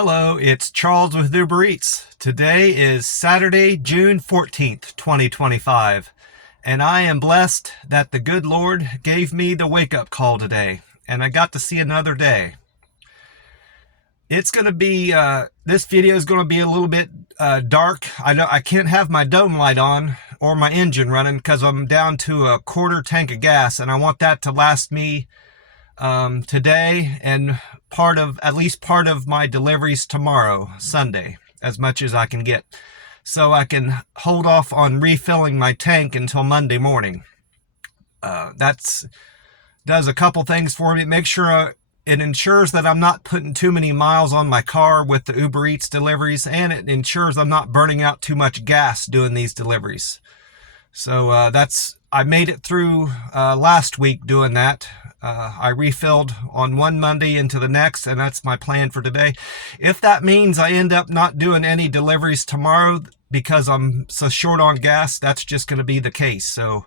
Hello, it's Charles with Uber Eats. Today is Saturday, June 14th, 2025, and I am blessed that the good Lord gave me the wake-up call today, and I got to see another day. It's going to be, this video is going to be a little bit dark. I can't have my dome light on or my engine running because I'm down to a quarter tank of gas, and I want that to last me today and at least part of my deliveries tomorrow, Sunday, as much as I can get, so I can hold off on refilling my tank until Monday morning. That's does a couple things for me. Make sure it ensures that I'm not putting too many miles on my car with the Uber Eats deliveries, and it ensures I'm not burning out too much gas doing these deliveries. So I made it through last week doing that. I refilled on one Monday into the next, and that's my plan for today. If that means I end up not doing any deliveries tomorrow because I'm so short on gas, that's just going to be the case. So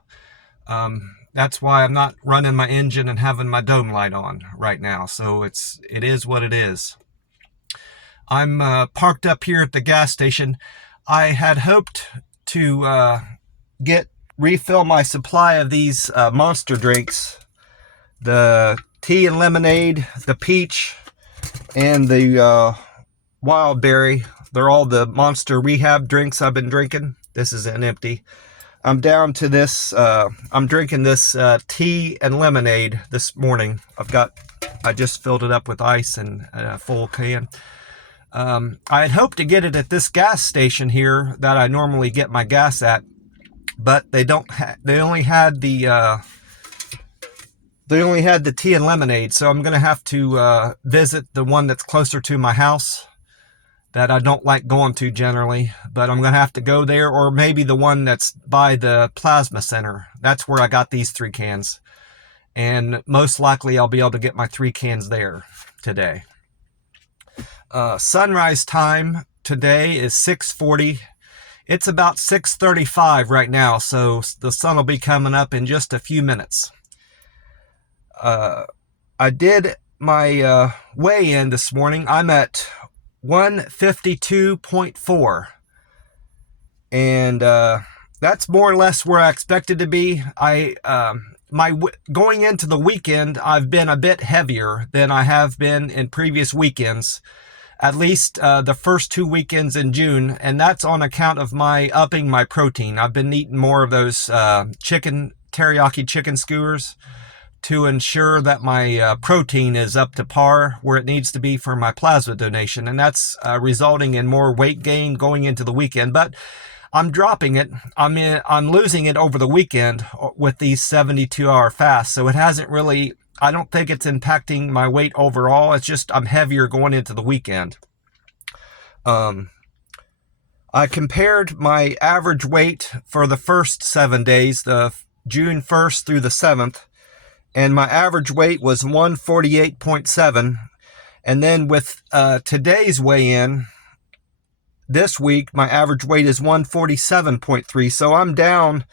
that's why I'm not running my engine and having my dome light on right now. So it is what it is. I'm parked up here at the gas station. I had hoped to refill my supply of these Monster drinks. The tea and lemonade, the peach, and the wild berry. They're all the Monster rehab drinks I've been drinking. This isn't empty. I'm down to this. I'm drinking this tea and lemonade this morning. I just filled it up with ice and a full can. I had hoped to get it at this gas station here that I normally get my gas at, but they only had the tea and lemonade, so I'm going to have to visit the one that's closer to my house that I don't like going to generally, but I'm going to have to go there, or maybe the one that's by the plasma center. That's where I got these 3 cans, and most likely I'll be able to get my 3 cans there today. Sunrise time today is 6:40. It's about 6:35 right now, so the sun will be coming up in just a few minutes. I did my weigh-in this morning. I'm at 152.4, and that's more or less where I expected to be. Going into the weekend, I've been a bit heavier than I have been in previous weekends, at least the first 2 weekends in June, and that's on account of my upping my protein. I've been eating more of those teriyaki chicken skewers to ensure that my protein is up to par where it needs to be for my plasma donation, and that's resulting in more weight gain going into the weekend. But I'm dropping it. I'm losing it over the weekend with these 72-hour fasts, so it hasn't really. I don't think it's impacting my weight overall. It's just I'm heavier going into the weekend. I compared my average weight for the first 7 days, the June 1st through the 7th, and my average weight was 148.7. And then with today's weigh-in, this week, my average weight is 147.3. So I'm down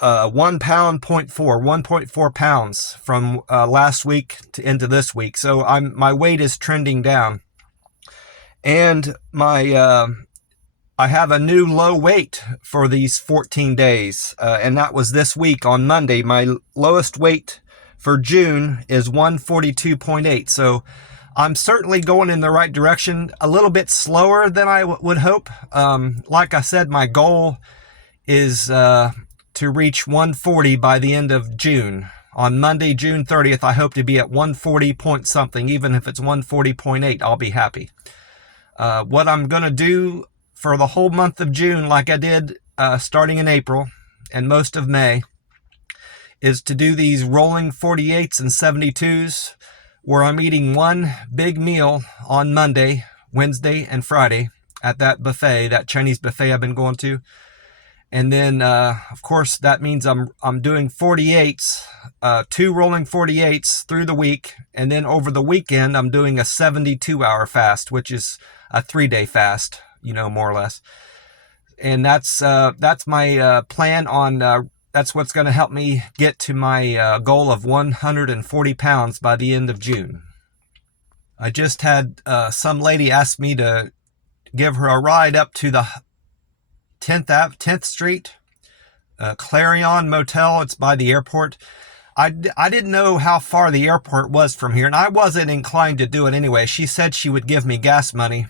1.4 pounds from last week into this week. So my weight is trending down. And I have a new low weight for these 14 days, and that was this week on Monday. My lowest weight for June is 142.8, so I'm certainly going in the right direction, a little bit slower than I would hope. Like I said, my goal is to reach 140 by the end of June. On Monday, June 30th, I hope to be at 140 point something. Even if it's 140.8, I'll be happy. What I'm going to do for the whole month of June, like I did starting in April and most of May, is to do these rolling 48s and 72s where I'm eating one big meal on Monday, Wednesday, and Friday at that buffet, that Chinese buffet I've been going to. And then, of course, that means I'm doing 48s, 2 rolling 48s through the week. And then over the weekend, I'm doing a 72-hour fast, which is a 3-day fast, more or less. And that's my plan on, that's what's going to help me get to my goal of 140 pounds by the end of June. I just had some lady ask me to give her a ride up to the 10th Street Clarion Motel. It's by the airport. I didn't know how far the airport was from here, and I wasn't inclined to do it anyway. She said she would give me gas money,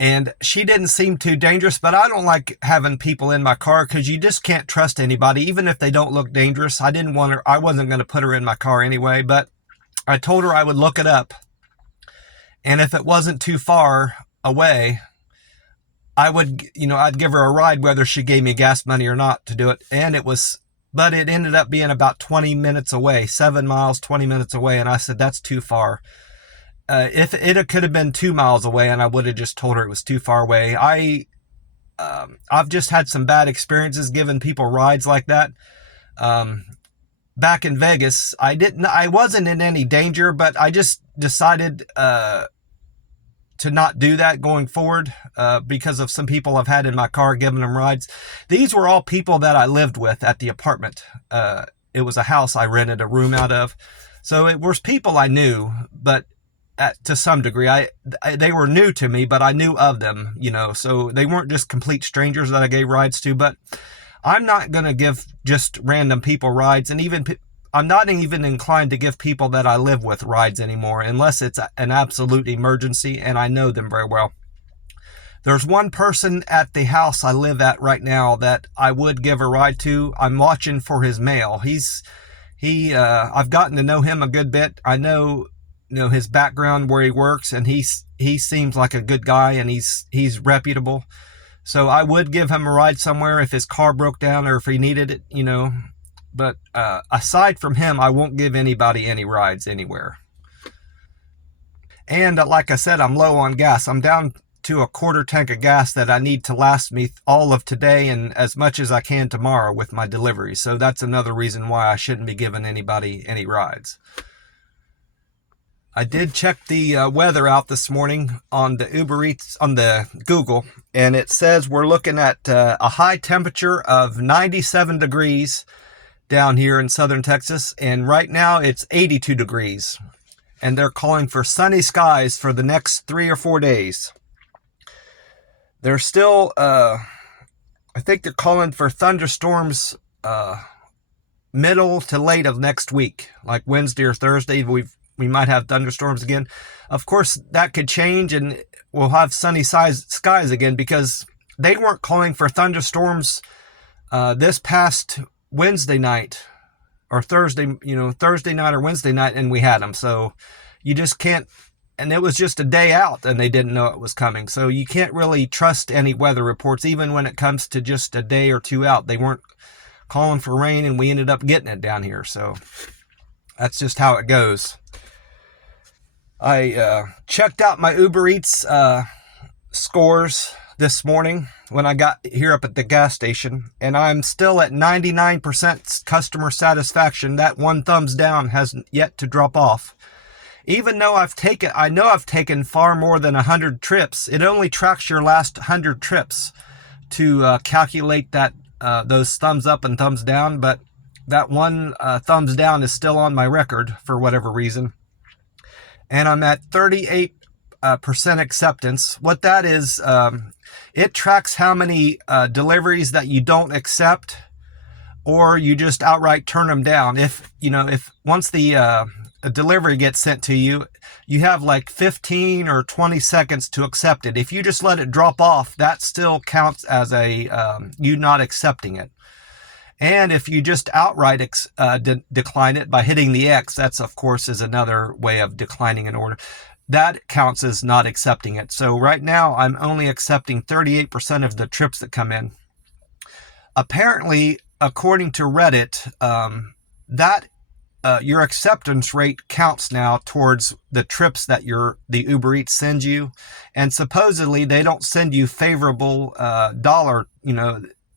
and she didn't seem too dangerous, but I don't like having people in my car because you just can't trust anybody, even if they don't look dangerous. I wasn't going to put her in my car anyway, but I told her I would look it up, and if it wasn't too far away, I'd give her a ride whether she gave me gas money or not to do it. But it ended up being about 20 minutes away, 7 miles, 20 minutes away. And I said, that's too far. If it could have been 2 miles away, and I would have just told her it was too far away. I've just had some bad experiences giving people rides like that. Back in Vegas, I wasn't in any danger, but I just decided, to not do that going forward because of some people I've had in my car giving them rides. These were all people that I lived with at the apartment. It was a house I rented a room out of. So it was people I knew, but to some degree, they were new to me, but I knew of them, so they weren't just complete strangers that I gave rides to. But I'm not going to give just random people rides, and I'm not even inclined to give people that I live with rides anymore unless it's an absolute emergency and I know them very well. There's one person at the house I live at right now that I would give a ride to. I'm watching for his mail. I've gotten to know him a good bit. I know his background, where he works, and he seems like a good guy, and he's reputable. So I would give him a ride somewhere if his car broke down or if he needed it, But aside from him, I won't give anybody any rides anywhere. And like I said, I'm low on gas. I'm down to a quarter tank of gas that I need to last me all of today and as much as I can tomorrow with my delivery. So that's another reason why I shouldn't be giving anybody any rides. I did check the weather out this morning on the Uber Eats, on the Google, and it says we're looking at a high temperature of 97 degrees down here in southern Texas, and right now it's 82 degrees, and they're calling for sunny skies for the next 3 or 4 days. They're still, I think they're calling for thunderstorms middle to late of next week, like Wednesday or Thursday. We might have thunderstorms again. Of course, that could change, and we'll have sunny skies again, because they weren't calling for thunderstorms this past Wednesday night or Thursday night or Wednesday night, and we had them. So you just can't, and it was just a day out and they didn't know it was coming. So you can't really trust any weather reports, even when it comes to just a day or two out. They weren't calling for rain, and we ended up getting it down here. So that's just how it goes. I checked out my Uber Eats scores this morning when I got here up at the gas station, and I'm still at 99% customer satisfaction. That one thumbs down has yet to drop off. Even though I know I've taken far more than 100 trips. It only tracks your last 100 trips to calculate that those thumbs up and thumbs down, but that one thumbs down is still on my record for whatever reason. And I'm at 38% acceptance. What that is, it tracks how many deliveries that you don't accept, or you just outright turn them down. If once the a delivery gets sent to you, you have like 15 or 20 seconds to accept it. If you just let it drop off, that still counts as you not accepting it. And if you just outright decline it by hitting the X, that's of course is another way of declining an order. That counts as not accepting it. So right now I'm only accepting 38% of the trips that come in. Apparently, according to Reddit, your acceptance rate counts now towards the trips that the Uber Eats sends you, and supposedly they don't send you favorable dollar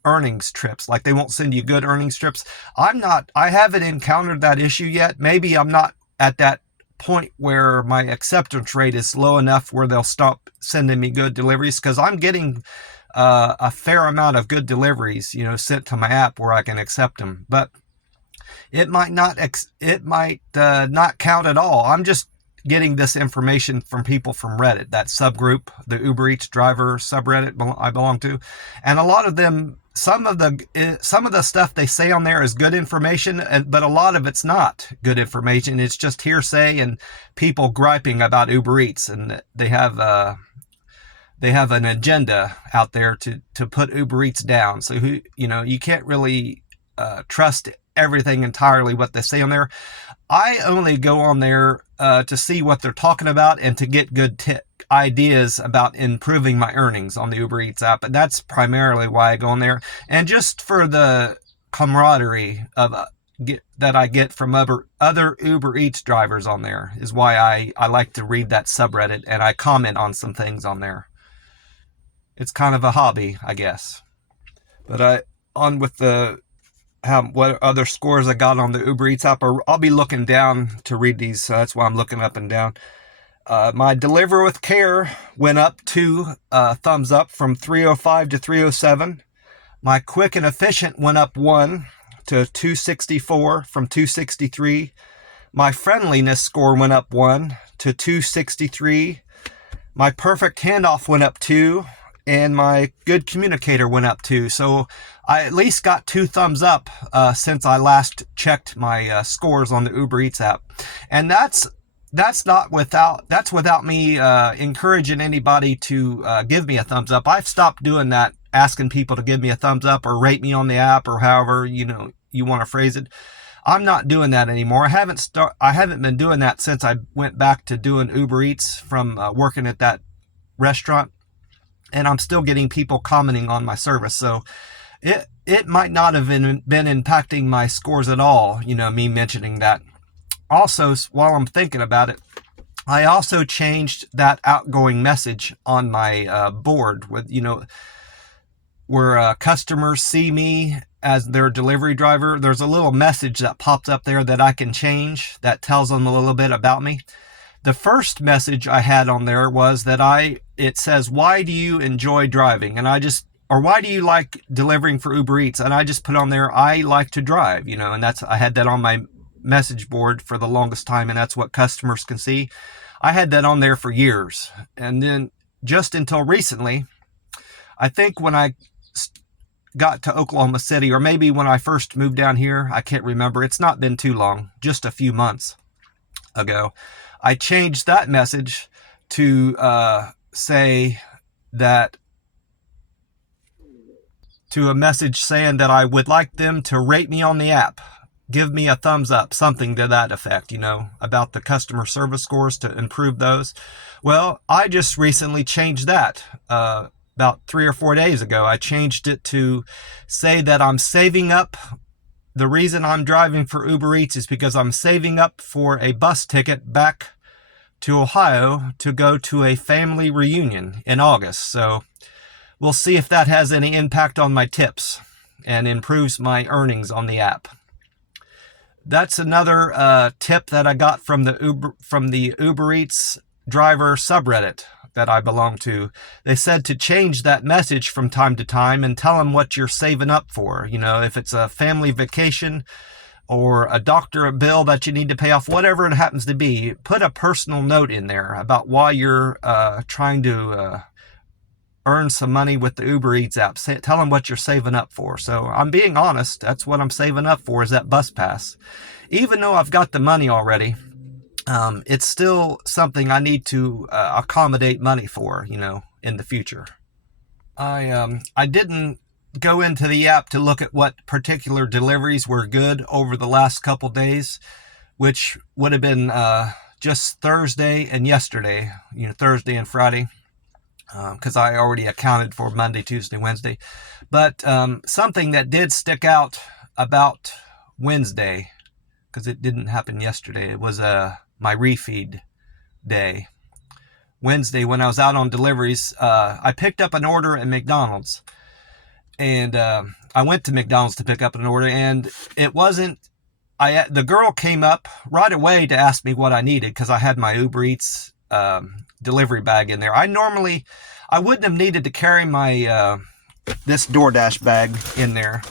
earnings trips. Like they won't send you good earnings trips. I haven't encountered that issue yet. Maybe I'm not at that point where my acceptance rate is low enough where they'll stop sending me good deliveries, because I'm getting a fair amount of good deliveries sent to my app where I can accept them. But it might not count at all. I'm just getting this information from people from Reddit, that subgroup, the Uber Eats driver subreddit I belong to. And a lot of them, some of the stuff they say on there is good information, but a lot of it's not good information. It's just hearsay and people griping about Uber Eats, and they have an agenda out there to put Uber Eats down. So you can't really trust everything entirely what they say on there. I only go on there to see what they're talking about and to get good ideas about improving my earnings on the Uber Eats app. And that's primarily why I go on there. And just for the camaraderie of that I get from other Uber Eats drivers on there is why I like to read that subreddit, and I comment on some things on there. It's kind of a hobby, I guess. But on with what other scores I got on the Uber Eats app. I'll be looking down to read these, so that's why I'm looking up and down. My Deliver with Care went up 2 thumbs up from 305 to 307. My Quick and Efficient went up 1 to 264 from 263. My Friendliness score went up 1 to 263. My Perfect Handoff went up 2. And my Good Communicator went up 2. So I at least got 2 thumbs up since I last checked my scores on the Uber Eats app. And that's without me encouraging anybody to give me a thumbs up. I've stopped doing that, asking people to give me a thumbs up or rate me on the app, or however you want to phrase it. I'm not doing that anymore. I haven't been doing that since I went back to doing Uber Eats from working at that restaurant. And I'm still getting people commenting on my service. So it might not have been impacting my scores at all, me mentioning that. Also, while I'm thinking about it, I also changed that outgoing message on my board with, where customers see me as their delivery driver. There's a little message that pops up there that I can change that tells them a little bit about me. The first message I had on there was that it says, why do you enjoy driving? And or why do you like delivering for Uber Eats? And I just put on there, I like to drive, and I had that on my message board for the longest time, and that's what customers can see. I had that on there for years. And then just until recently, I think when I got to Oklahoma City, or maybe when I first moved down here, I can't remember. It's not been too long, just a few months ago. I changed that message to say that, to a message saying that I would like them to rate me on the app, give me a thumbs up, something to that effect, about the customer service scores, to improve those. Well, I just recently changed that about 3 or 4 days ago. I changed it to say that I'm saving up. The reason I'm driving for Uber Eats is because I'm saving up for a bus ticket back to Ohio to go to a family reunion in August. So we'll see if that has any impact on my tips and improves my earnings on the app. That's another tip that I got from the Uber Eats driver subreddit that I belong to. They said to change that message from time to time and tell them what you're saving up for. If it's a family vacation or a doctor bill that you need to pay off, whatever it happens to be, put a personal note in there about why you're trying to earn some money with the Uber Eats app. Tell them what you're saving up for. So I'm being honest. That's what I'm saving up for, is that bus pass. Even though I've got the money already, it's still something I need to accommodate money for, in the future. I didn't go into the app to look at what particular deliveries were good over the last couple days, which would have been just Thursday and yesterday, Thursday and Friday, because I already accounted for Monday, Tuesday, Wednesday. But something that did stick out about Wednesday, because it didn't happen yesterday, it was my refeed day. Wednesday, when I was out on deliveries, I picked up an order at McDonald's. And I went to McDonald's to pick up an order, and it wasn't, the girl came up right away to ask me what I needed, because I had my Uber Eats delivery bag in there. I wouldn't have needed to carry my this DoorDash bag in there.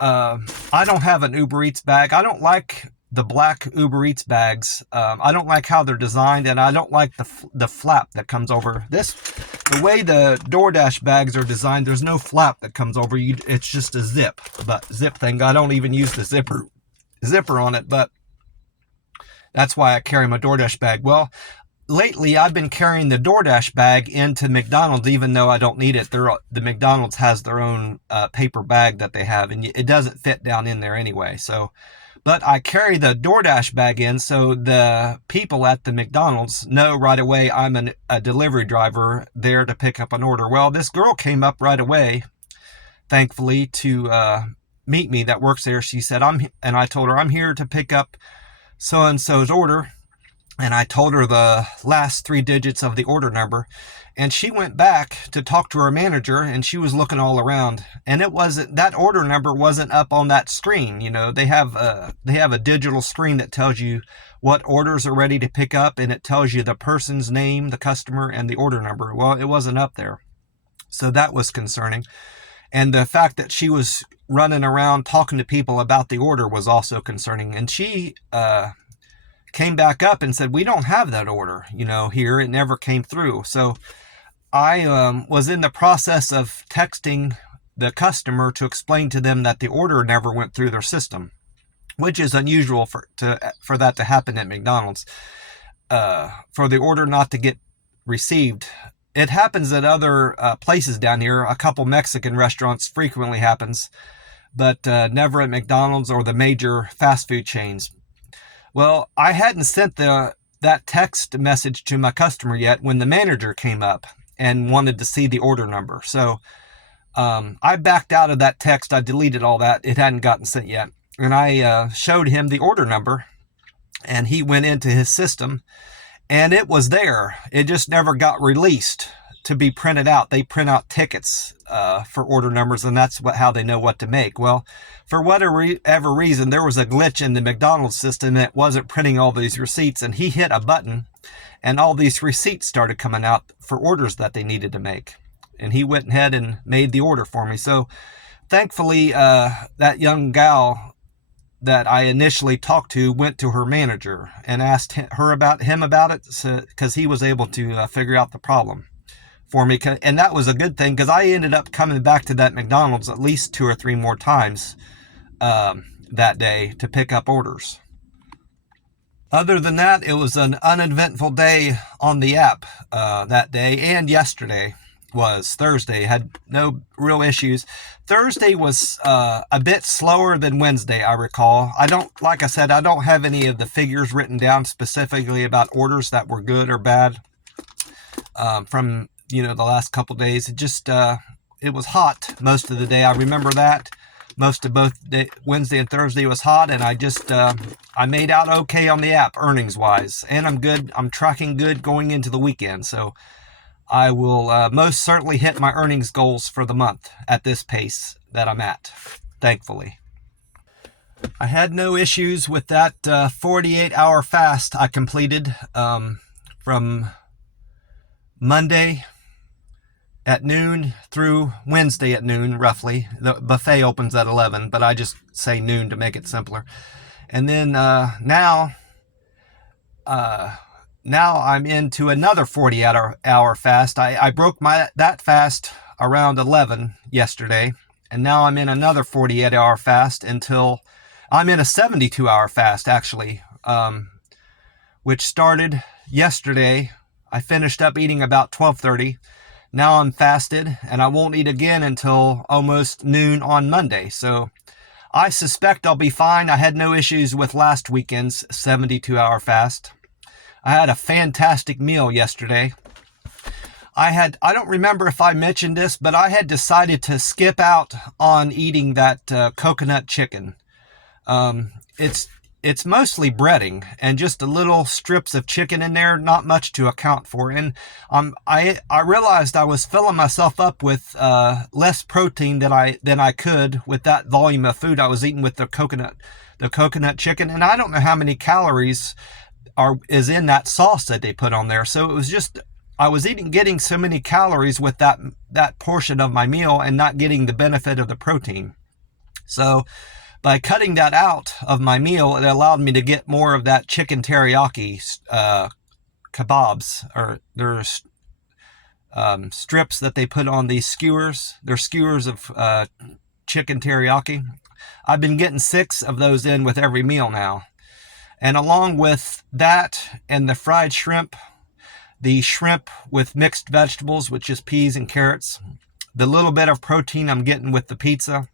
I don't have an Uber Eats bag. I don't like the black Uber Eats bags. I don't like how they're designed, and I don't like the flap that comes over this. The way the DoorDash bags are designed, there's no flap that comes over you. It's just a zip thing. I don't even use the zipper on it, but that's why I carry my DoorDash bag. Well, lately I've been carrying the DoorDash bag into McDonald's, even though I don't need it. The McDonald's has their own paper bag that they have, and it doesn't fit down in there anyway. But I carry the DoorDash bag in, so the people at the McDonald's know right away I'm a delivery driver there to pick up an order. Well, this girl came up right away, thankfully, to meet me that works there. She said, and I told her, I'm here to pick up so-and-so's order. And I told her the last 3 digits of the order number. And she went back to talk to her manager, and she was looking all around. And that order number wasn't up on that screen. You know, they have a digital screen that tells you what orders are ready to pick up, and it tells you the person's name, the customer, and the order number. Well, it wasn't up there. So that was concerning. And the fact that she was running around talking to people about the order was also concerning. And she came back up and said, we don't have that order, here. It never came through. So I was in the process of texting the customer to explain to them that the order never went through their system, which is unusual for that to happen at McDonald's, for the order not to get received. It happens at other places down here. A couple Mexican restaurants frequently happens, but never at McDonald's or the major fast food chains. Well, I hadn't sent that text message to my customer yet when the manager came up and wanted to see the order number. So I backed out of that text. I deleted all that. It hadn't gotten sent yet. And I showed him the order number, and he went into his system, and it was there. It just never got released to be printed out. They print out tickets for order numbers, and that's how they know what to make. Well, for whatever reason, there was a glitch in the McDonald's system that wasn't printing all these receipts, and he hit a button, and all these receipts started coming out for orders that they needed to make. And he went ahead and made the order for me. So thankfully, that young gal that I initially talked to went to her manager and asked her about it, because he was able to figure out the problem for me. And that was a good thing, because I ended up coming back to that McDonald's at least 2 or 3 more times that day to pick up orders. Other than that, it was an uneventful day on the app that day, and yesterday was Thursday. Had no real issues. Thursday was a bit slower than Wednesday, I recall. Like I said, I don't have any of the figures written down specifically about orders that were good or bad from the last couple days. It was hot most of the day. I remember that. Most of both Wednesday and Thursday was hot, and I made out okay on the app earnings wise, and I'm good. I'm tracking good going into the weekend, so I will most certainly hit my earnings goals for the month at this pace that I'm at, thankfully. I had no issues with that 48-hour fast I completed from Monday at noon through Wednesday at noon, roughly. The buffet opens at 11, but I just say noon to make it simpler. And then now I'm into another 48-hour fast. I broke that fast around 11 yesterday, and now I'm in another 48-hour fast until I'm in a 72-hour fast, actually, which started yesterday. I finished up eating about 12:30. Now I'm fasted, and I won't eat again until almost noon on Monday. So I suspect I'll be fine. I had no issues with last weekend's 72-hour fast. I had a fantastic meal yesterday. I don't remember if I mentioned this, but I had decided to skip out on eating that coconut chicken. It's mostly breading and just a little strips of chicken in there, not much to account for. And I realized I was filling myself up with less protein than I could with that volume of food I was eating with the coconut chicken. And I don't know how many calories is in that sauce that they put on there. So it was just, I was getting so many calories with that portion of my meal and not getting the benefit of the protein. So By cutting that out of my meal, it allowed me to get more of that chicken teriyaki kebabs, or there's strips that they put on these skewers. They're skewers of chicken teriyaki. I've been getting 6 of those in with every meal now. And along with that and the fried shrimp, the shrimp with mixed vegetables, which is peas and carrots, the little bit of protein I'm getting with the pizza,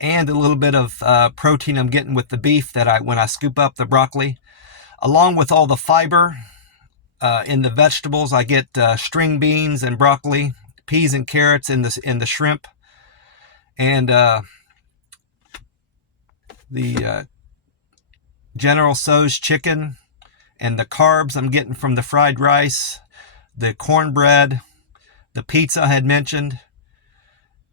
and a little bit of protein I'm getting with the beef that when I scoop up the broccoli, along with all the fiber in the vegetables. I get string beans and broccoli, peas and carrots in the shrimp, and the General Tso's chicken, and the carbs I'm getting from the fried rice, the cornbread, the pizza I had mentioned,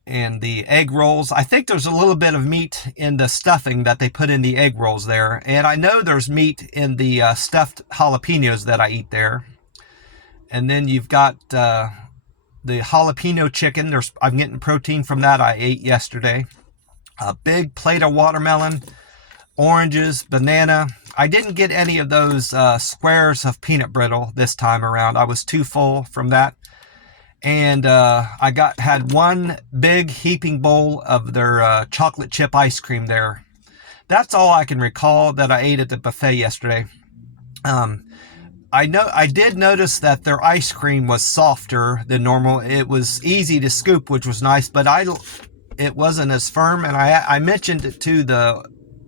and the egg rolls. I think there's a little bit of meat in the stuffing that they put in the egg rolls there. And I know there's meat in the stuffed jalapenos that I eat there. And then you've got the jalapeno chicken. I'm getting protein from that I ate yesterday. A big plate of watermelon, oranges, banana. I didn't get any of those squares of peanut brittle this time around. I was too full from that. And I had one big heaping bowl of their chocolate chip ice cream there. That's all I can recall that I ate at the buffet yesterday. I did notice that their ice cream was softer than normal. It was easy to scoop, which was nice, but it wasn't as firm. And I mentioned it to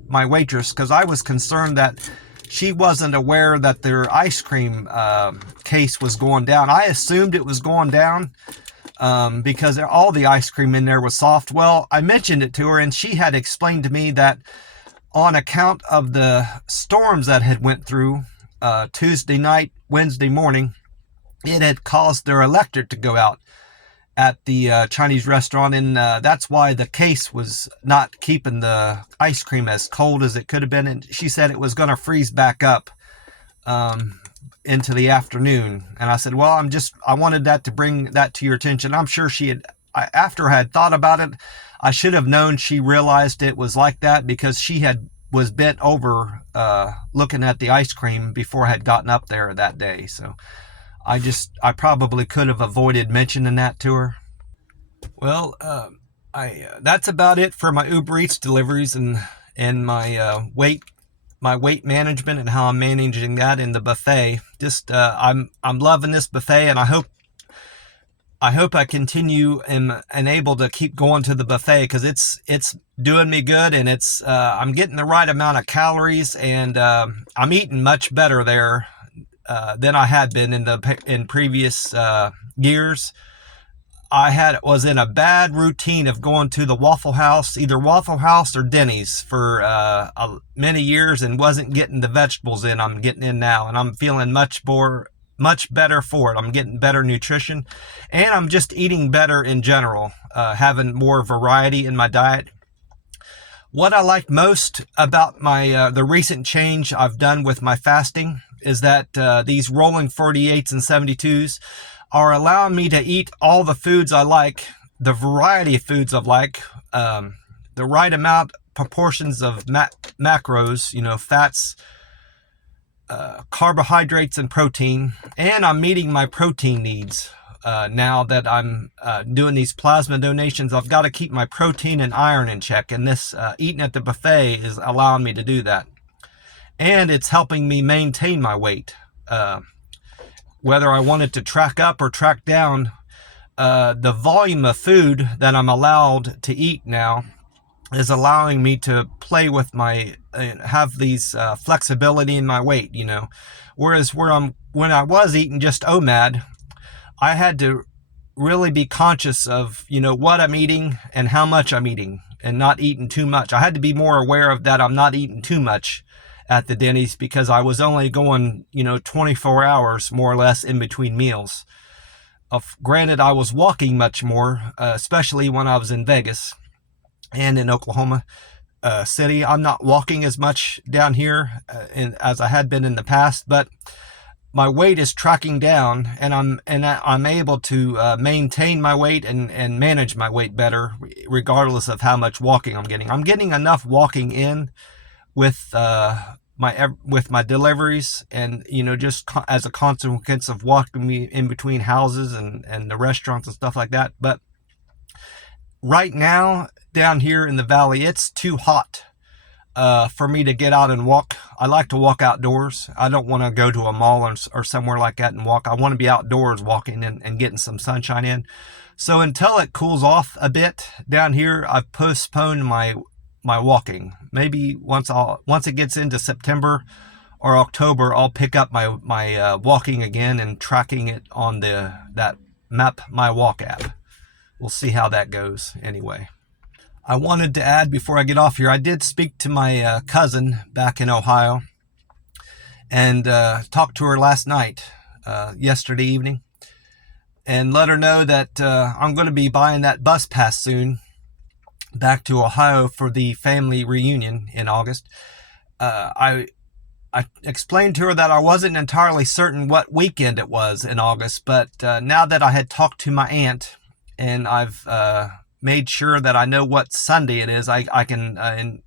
my waitress because I was concerned that she wasn't aware that their ice cream case was going down. I assumed it was going down because all the ice cream in there was soft. Well, I mentioned it to her, and she had explained to me that on account of the storms that had went through Tuesday night, Wednesday morning, it had caused their electric to go out at the Chinese restaurant, and that's why the case was not keeping the ice cream as cold as it could have been. And she said it was going to freeze back up into the afternoon. And I said, well, I wanted that to bring that to your attention. I'm sure after I had thought about it, I should have known she realized it was like that because she was bent over looking at the ice cream before I had gotten up there that day. So I probably could have avoided mentioning that to her. Well, that's about it for my Uber Eats deliveries and my weight management and how I'm managing that in the buffet. I'm loving this buffet, and I hope I continue and able to keep going to the buffet because it's doing me good, and I'm getting the right amount of calories, and I'm eating much better there than I had been in previous years. I was in a bad routine of going to the Waffle House, either Waffle House or Denny's for many years, and wasn't getting the vegetables in. I'm getting in now, and I'm feeling much better for it. I'm getting better nutrition, and I'm just eating better in general, having more variety in my diet. What I like most about the recent change I've done with my fasting is that these rolling 48s and 72s are allowing me to eat all the foods I like, the variety of foods I like, the right amount, proportions of macros, fats, carbohydrates, and protein. And I'm meeting my protein needs now that I'm doing these plasma donations. I've got to keep my protein and iron in check, and this eating at the buffet is allowing me to do that. And it's helping me maintain my weight. Whether I wanted to track up or track down, the volume of food that I'm allowed to eat now is allowing me to play with have these flexibility in my weight, Whereas when I was eating just OMAD, I had to really be conscious of, what I'm eating and how much I'm eating, and not eating too much. I had to be more aware of that. I'm not eating too much at the Denny's because I was only going, 24 hours more or less in between meals. Granted, I was walking much more, especially when I was in Vegas and in Oklahoma City. I'm not walking as much down here as I had been in the past, but my weight is tracking down, and I'm able to maintain my weight and manage my weight better, regardless of how much walking I'm getting. I'm getting enough walking in with my deliveries, and just as a consequence of walking me in between houses and the restaurants and stuff like that. But right now down here in the valley, it's too hot for me to get out and walk. I like to walk outdoors. I don't want to go to a mall or somewhere like that and walk. I want to be outdoors walking and getting some sunshine in. So until it cools off a bit down here, I've postponed my walking. Maybe once it gets into September or October, I'll pick up my walking again and tracking it on that Map My Walk app. We'll see how that goes anyway. I wanted to add before I get off here, I did speak to my cousin back in Ohio and talked to her last night, yesterday evening, and let her know that I'm going to be buying that bus pass soon back to Ohio for the family reunion in August. I explained to her that I wasn't entirely certain what weekend it was in August, but now that I had talked to my aunt and I've made sure that I know what Sunday it is, I can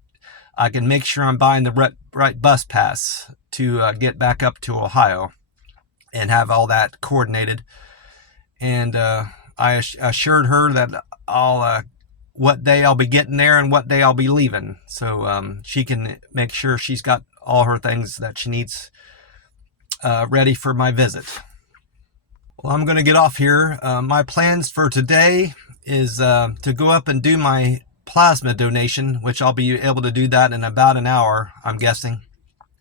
make sure I'm buying the right bus pass to get back up to Ohio and have all that coordinated. And I assured her that what day I'll be getting there and what day I'll be leaving, so she can make sure she's got all her things that she needs ready for my visit. Well, I'm going to get off here. My plans for today is to go up and do my plasma donation, which I'll be able to do that in about an hour, I'm guessing.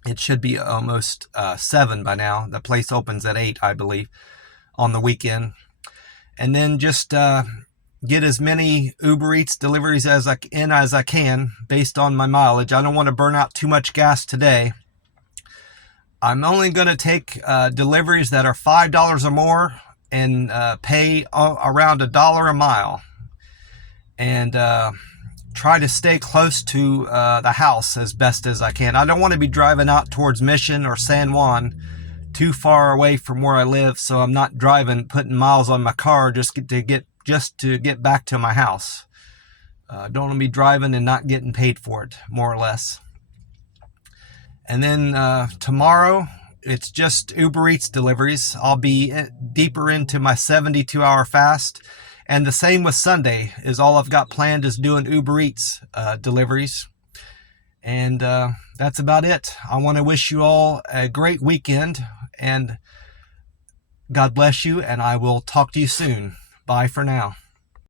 It should be almost 7 by now. The place opens at 8, I believe, on the weekend. And then just get as many Uber Eats deliveries as I can based on my mileage. I don't want to burn out too much gas today. I'm only going to take deliveries that are $5 or more and pay around $1 a mile, and try to stay close to the house as best as I can. I don't want to be driving out towards Mission or San Juan, too far away from where I live, so I'm not putting miles on my car just to get back to my house. Don't want to be driving and not getting paid for it, more or less. And then tomorrow, it's just Uber Eats deliveries. I'll be deeper into my 72-hour fast. And the same with Sunday, is all I've got planned is doing Uber Eats deliveries. And that's about it. I want to wish you all a great weekend, and God bless you, and I will talk to you soon. Bye for now.